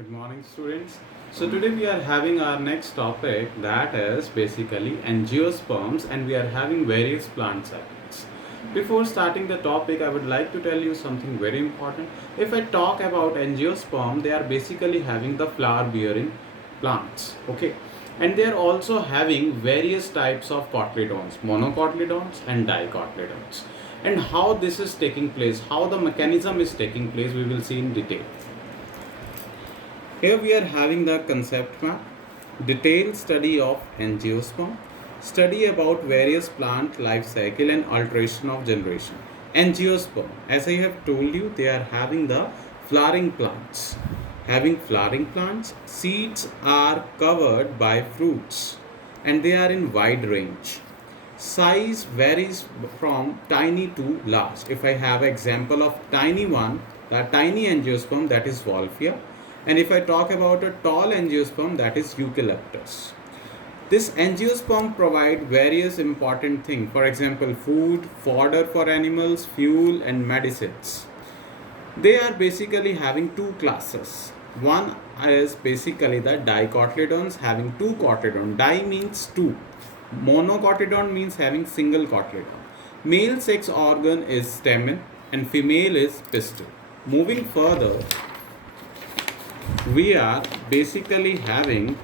Good morning, students. So today we are having our next topic, that is basically angiosperms, and we are having various plant cycles. Before starting the topic, I would like to tell you something very important. If I talk about angiosperm, they are basically having the flower bearing plants. Okay. And they are also having various types of cotyledons, monocotyledons and dicotyledons. And how this is taking place, how the mechanism is taking place, we will see in detail. Here we are having the concept map, detailed study of angiosperm, study about various plant life cycle and alteration of generation. Angiosperm, as I have told you, they are having the flowering plants. Having flowering plants, seeds are covered by fruits and they are in wide range. Size varies from tiny to large. If I have example of tiny one, the tiny angiosperm, that is Wolffia, and if I talk about a tall angiosperm, that is Eucalyptus. This angiosperm provide various important things. For example, food, fodder for animals, fuel and medicines. They are basically having two classes. One is basically the dicotyledons having two cotyledons. Di means two. Monocotyledon means having single cotyledon. Male sex organ is stamen and female is pistil. Moving further, we are basically having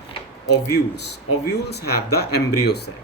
ovules. Ovules have the embryo sac.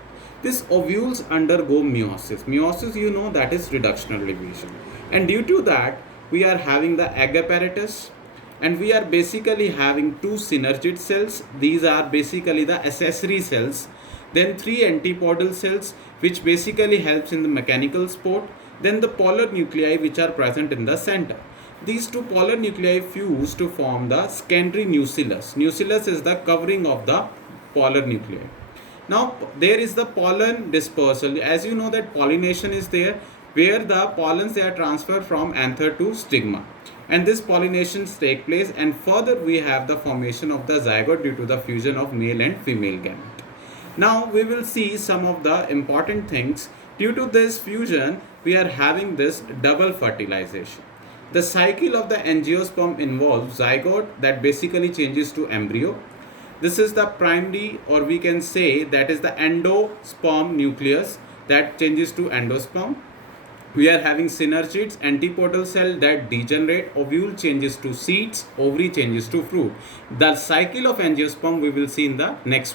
These ovules undergo meiosis. Meiosis, you know, that is reductional division. And due to that, we are having the egg apparatus, and we are basically having two synergid cells. These are basically the accessory cells. Then three antipodal cells, which basically helps in the mechanical support. Then the polar nuclei, which are present in the center. These two polar nuclei fuse to form the secondary nucellus. Nucellus is the covering of the polar nuclei. Now there is the pollen dispersal. As you know that pollination is there, where the pollens, they are transferred from anther to stigma. And this pollinations take place, and further we have the formation of the zygote due to the fusion of male and female gamete. Now we will see some of the important things. Due to this fusion, we are having this double fertilization. The cycle of the angiosperm involves zygote that basically changes to embryo. This is the primary, or we can say that is the endosperm nucleus that changes to endosperm. We are having synergids, antipodal cell that degenerate, ovule changes to seeds, ovary changes to fruit. The cycle of angiosperm we will see in the next